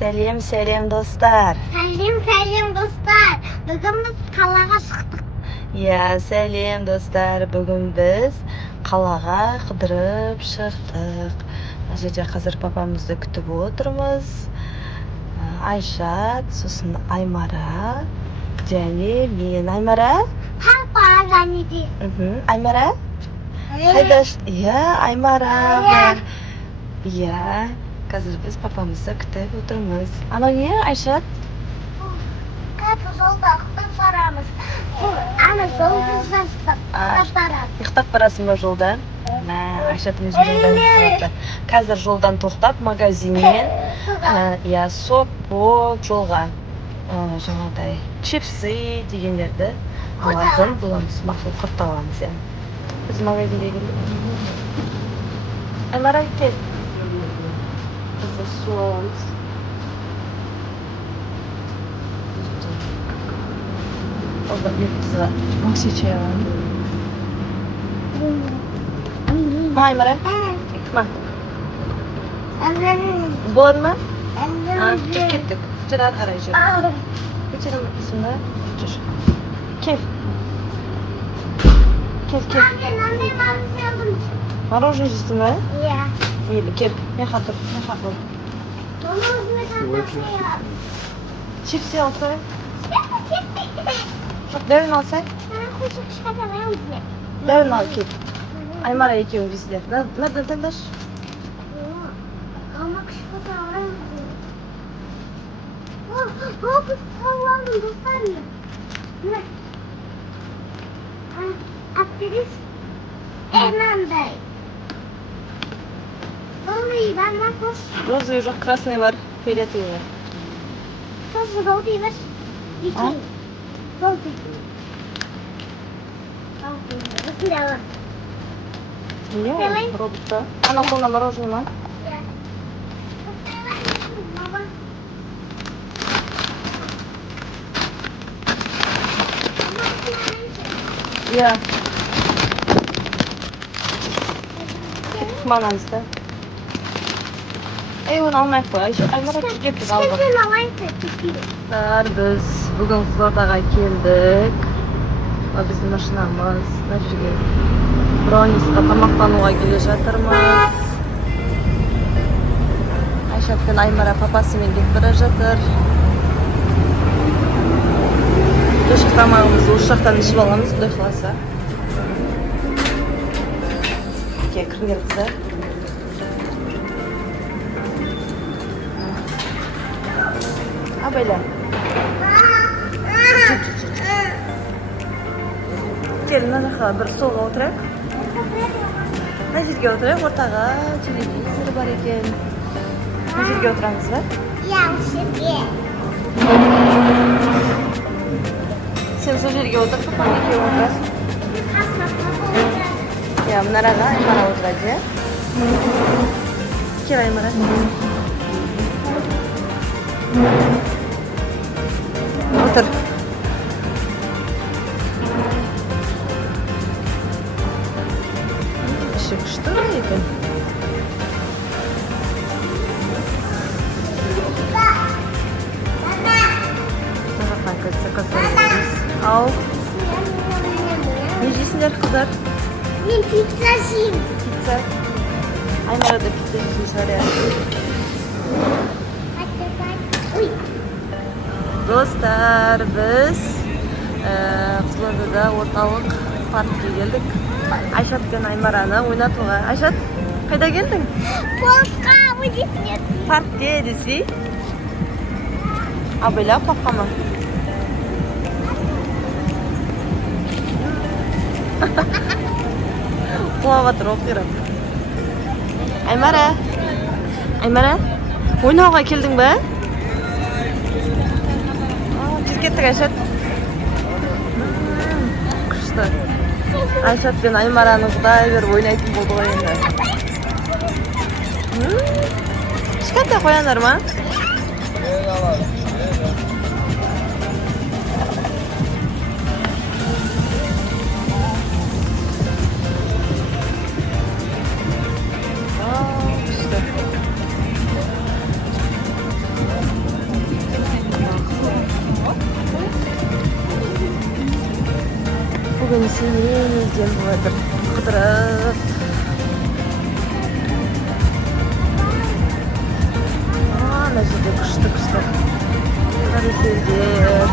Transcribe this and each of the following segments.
Сәлем достар. Сәлем достар. Бүгін біз қалаға шықтық. Сәлем достар. Бүгін біз қалаға қыдырып шықтық. Мына жерде қазір папамызды күтіп отырмыз. Айшат, сосын Аймара және мен. Аймара? Папа және де. Аймара? Қайда? Аймара. Қазір біз папамызды күтіп отырмыз. Анау не, Айшат? Қазір жолда ұйықтап барамыз. Ана жолда ұйықтап барамыз. Ұйықтап барасың ба жолда? Айшат өзі жолдан ұйықтап. Қазір жолдан тоқтап магазиннен соп жолға жаңағыдай чипсы дегендерді алатын боламыз. Мақсат құрт аламыз. Біз магазинге келдік. Аймара кел. Қызы су аламыз. Orada bir kız var. Nasıl içiyor? Аймара? Ма? Болады ма? Кеттік. Жүр қарай жүр. Көтерім өтесің ба? Жүр. Кел. Мороженое жейсің ба? Мейлі, кел. Мен қатыр. Чипсы алсай. Жоқ, дәуін алсай. Дәуін ал, кел. Аймара екеуің жейсіздер. Мынадан таңдаш. Aktivist Эрнандай. Розовый бар ма? Розовый жоқ, красный бар, фиолетовый бар. Тоже розовый бар. Розовый. Розовый. Не, робот-то. Анау қолына мороженое ма? Иә. Кеттік маңамыз да. Оны алмай қой. Аймара жүзге біз алдық. Біз бүгін Қызылордаға келдік. Біздің машинамыз. Мына жерге Браунисқа тамақтануға келе жатырмыз. Айшат пен Аймара папасымен кетіп бара жатыр. Кешкі тамағымызды осы жақтан ішіп аламыз, құдай қаласа. Кіріңдер қыздар. Абайла. Кел, мына жаққа бір столға отырайық. Мына жерге отырайық, ортаға телевизор бар екен. Мына жерге отырамыз ба? Осы жерге. Сен сол жерге отыр, папаң екеуі отырасың. Мына араға Аймара отырады, Кел, Аймара. Отыр. Іші күшті екен. Ау. Не жейсіңдер, қыздар? Мен пицца жеймін. Пицца? Аймара да пицца жейсің шығар, Достар, біз Қызылордада орталық паркке келдік. Айшат пен Аймараны ойнатуға. Айшат, қайда келдің? Паркқа ойнатуға. Паркте десей? Абайла паркқа ма? Құлап атыр, оқирап. Аймара, ойнауға келдің ба? Біз кеттік, Айшат. Күшті. Айшат пен Аймараның құдай беріп ойнайтын болды ғой енді. Кішкентай қояндар ма? бүгін семейден болып жатыр. Қыдырып. Ана жерде күшті. Тарифелдер.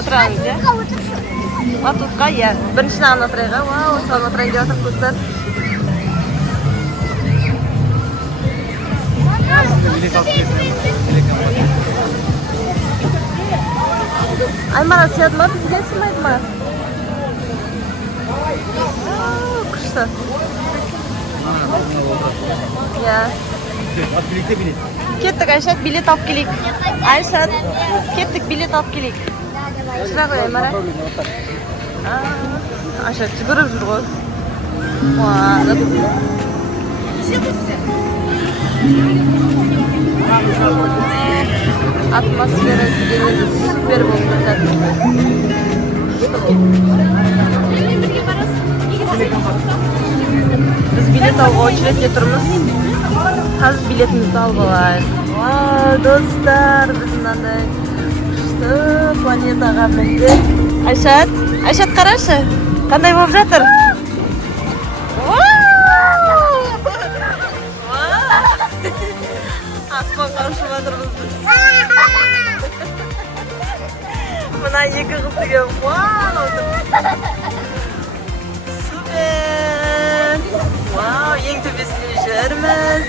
Отырамыз, иә? Батутқа, иә. Біріншіден ана отырайға. Вау, осыған отырайын деп жатыр көздер. Аймара сүйеді ма? Бізге сүймейді ма? Күшті. Иә. Кеттік, Айшат, билет алып келейік. Айшат, кеттік, билет алып келейік. Шыра қой, Аймара. Айшат, жүгіріп жүр ғой. Қуанып. Атмосфера денеді супер болып жатады. Біз билет алуға очередте тұрмыз. Қазір билетімізді алып алайық. Вау, достар, біз мынандай күшті планетаға міндік. Айшат қарашы, қандай болып жатыр? Аспанға ұшып жатырмыз біз. Мына екі қыз деген вау отыр. Супер! Вау, ең төбесіне жүрміз.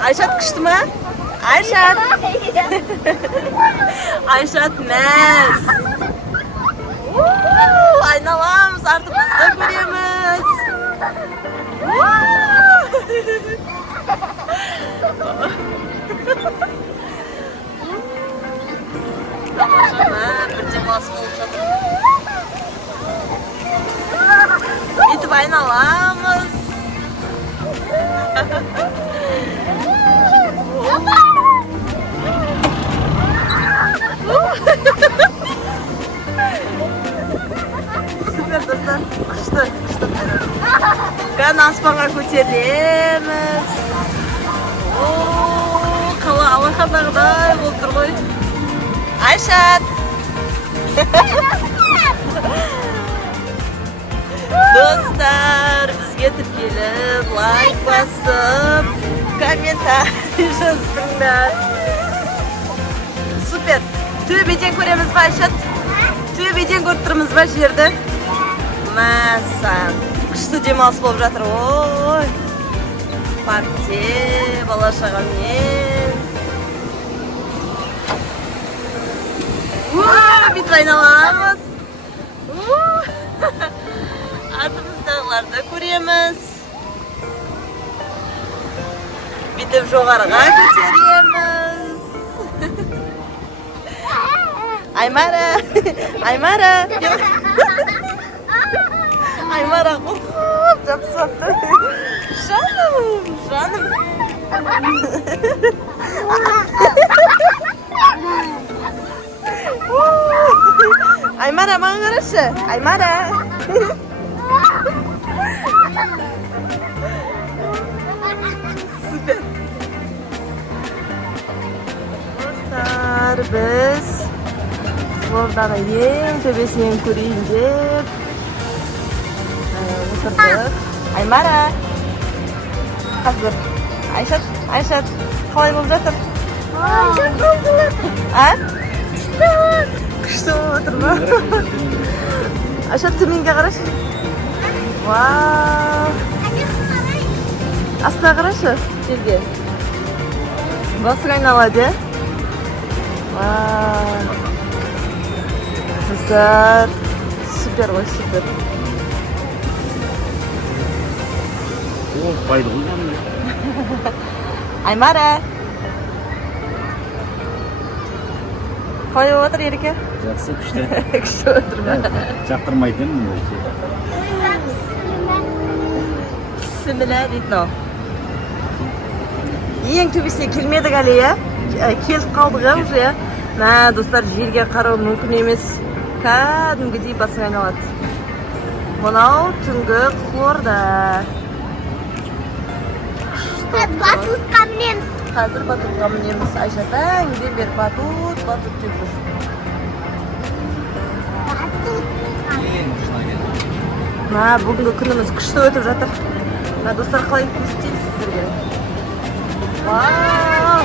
Айшат күшті ма? Айшат! Айшат мәз! Айналамыз, артымызды көреміз! Тамашана, бір демалыс болып жатыр. Етіп айналамыз. Супер, достар. Күшті. Кән аспанға көтерілеміз. Қала алақандағыдай болып тұр ғой. Айшат! Достар, бізге тіркеліп, лайк басып, комментарий жаздыңдар. Супер! Төбеден көреміз ба, Айшат? Төбеден көріп тұрмыз ба жерді? Мәссаған! Күшті демалыс болып жатыр. Ой! Паркте, бала-шағамен. Бүйтіп айналамыз. Артымыздағыларды көреміз. Бүйтіп жоғарыға көтереміз. Аймара! Аймара қорқып жапсатты. Жаным! Аймара маған қарашы. Аймара. Супер. Достар, біз Қызылорданы ең төбесінен көрейін деп отырдық. Аймара. Қазір. Айшат, қалай болып жатыр? А? Күшті отыр ма? Айшат, төменге қарашы. Вау. Астына қарашы. Жерге. Басың айналады. Вау. Қыздар. Супер ғой, супер. О, байды ғой. Аймара. Қалай болып отыр, Ереке? Жақсы, күшті. Күшті отыр ма? Жақтырмайтын мұндай. Сімілі дейді ау. Ең төбесіне келмедік әлі, е? Келіп қалдық, уже. Мә, достар, жерге қарау мүмкін емес. Кәдімгідей басың айналады. Мынау түнгі Қызылорда. Батутқа мінеміз. Қазір батутқа мінеміз. Айшатаң, бер батут деп жүр. Мә, бүгінгі күніміз күшті өтіп жатыр. Мә, достар, қалай көрсетейін сіздерге. Вау!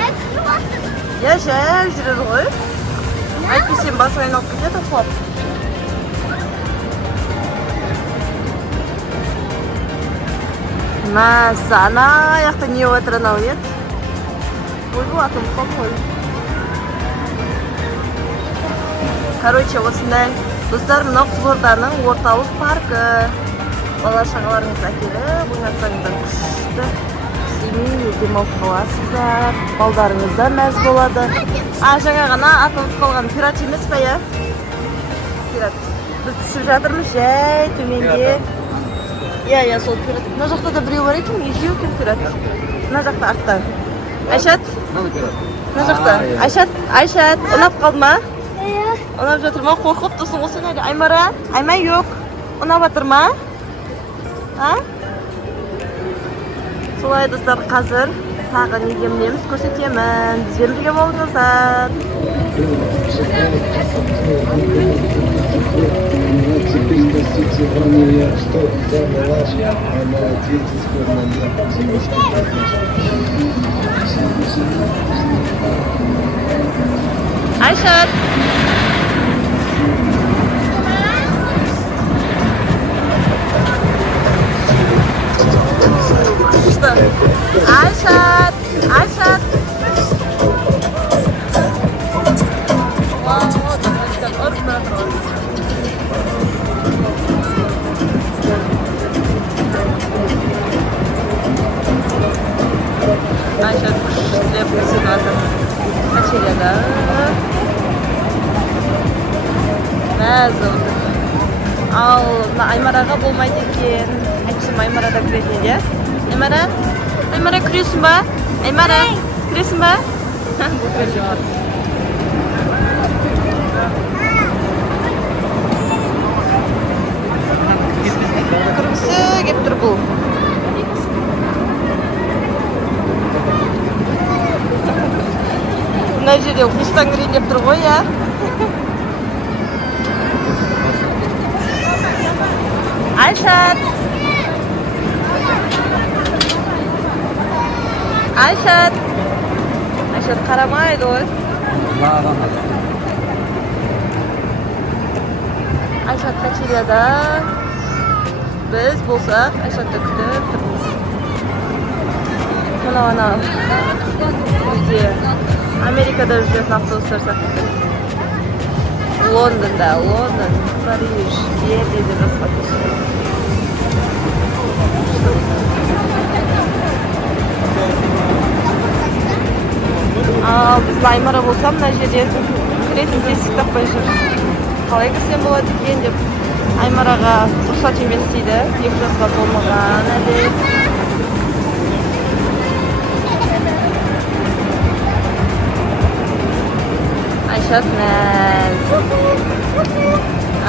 Я жай жүрер ғой. Әйтпесем басың айналып кетеді құлап. Мә, ана аяқта не отыр анау еді? Ой, бұл атым қалды ғой. Короче, осындай. Достар, мынау Қызылорданың орталық паркі. Бала шағаларыңыз әкеліп, ойнатсаңыздар күшті. Семей демалып қаласыздар. Балдарыңыз да мәз болады. Жаңа ғана атымыз қалған пират емес па, я? Пират. Біз түсіп жатырмыз, жай төменге. Я, сол пират. Мына жақта да біреу бар екен, ешеу екен пират. Мына жақта артта. Айшат? Мына жақта. Айшат, ұнап қалды ма? Ұнап жатыр ма? Қорқып тұрсың ғой сен әлі. Аймара? Аймай жоқ. Ұнап жатыр ма? Солай достар, қазір тағы неге мінеміз көрсетемін. Бізбен бірге болыңыздар. Теперь достигся вранья, что забылась, она ответит скоро на девушка. Айшат! Күшті. Айшат! Айшат! Айшат күштілеп күсін атыр. Қачеледі. Мәз отыр. Ал Аймараға болмайды екен. Әйтсем Аймарада күретін де. Аймара күресің ба? Аймара күресің ба? Бұл күресің ба? Кіргісі кеп тұр бұл. Мына жерде құстан кірейін деп тұр ғой, я? Айшат! Айшат қарамайды ғой. Айшат качеляда. Біз болсақ, Айшатты күтіп тұрмыз. Мынау үйде Америкада жүретін автобустар сияқты. Лондон, Париж, Берлин деп жазған. Ал біз Аймара болсам, мына жерде кіретін тесік таппай жүр. Қалай кірсем болады екен деп Аймараға рұқсат емес дейді. 2 жасқа толмаған әлі. Ayşat Naz.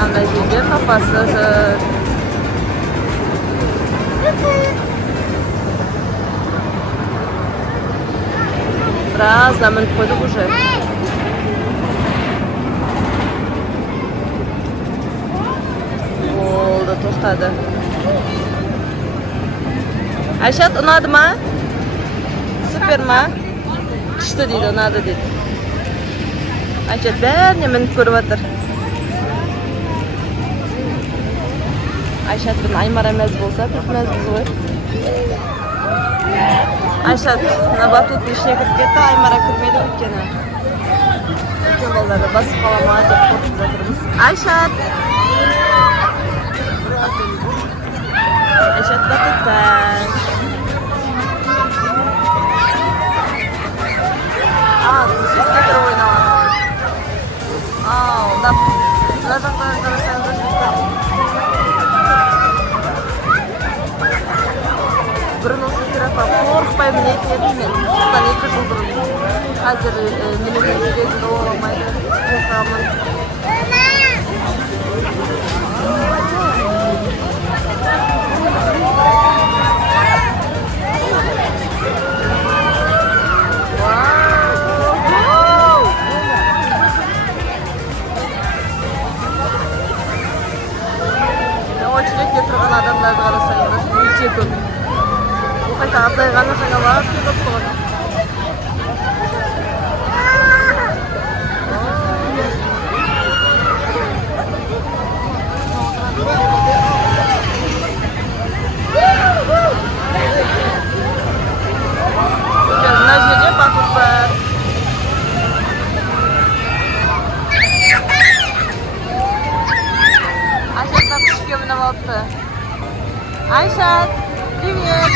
Anda жерде папасы жүр. Біраз мініп қойдық уже. Oldu, to'xtadi. Ayşat, unadimi? Supermi? Kuchli deydi, unadi deydi. Ayşat bәріне мініп көріп жатыр. Ayşat bilan Aymara мәз болса, biz мәзбіз ғой. Ayşat, батуттың ішіне кіріп кетті, Aymara кірмеді өйткені. Үлкен балдарды басып қала ма деп қорқып жатырмыз. Ayşat! Ayşat батутта. Сіз кетіріп ойнаватыр. Алдап. Мына жақтан қарасаңыздар. Бұрын осы жирафа қорықпай мінетін едім мен. Осыдан 2 жыл бұрын. Қазір менің жүрегімді оламайды. Қорқамын. Очередьте тұрған адамдарды қарасаңыздар, өте көп. Қайта азайғаны жаңа барып кетіп тұрған. Мына жерде батут бар. Ayşat'la kuş gömüne baktı. Ayşat, привет.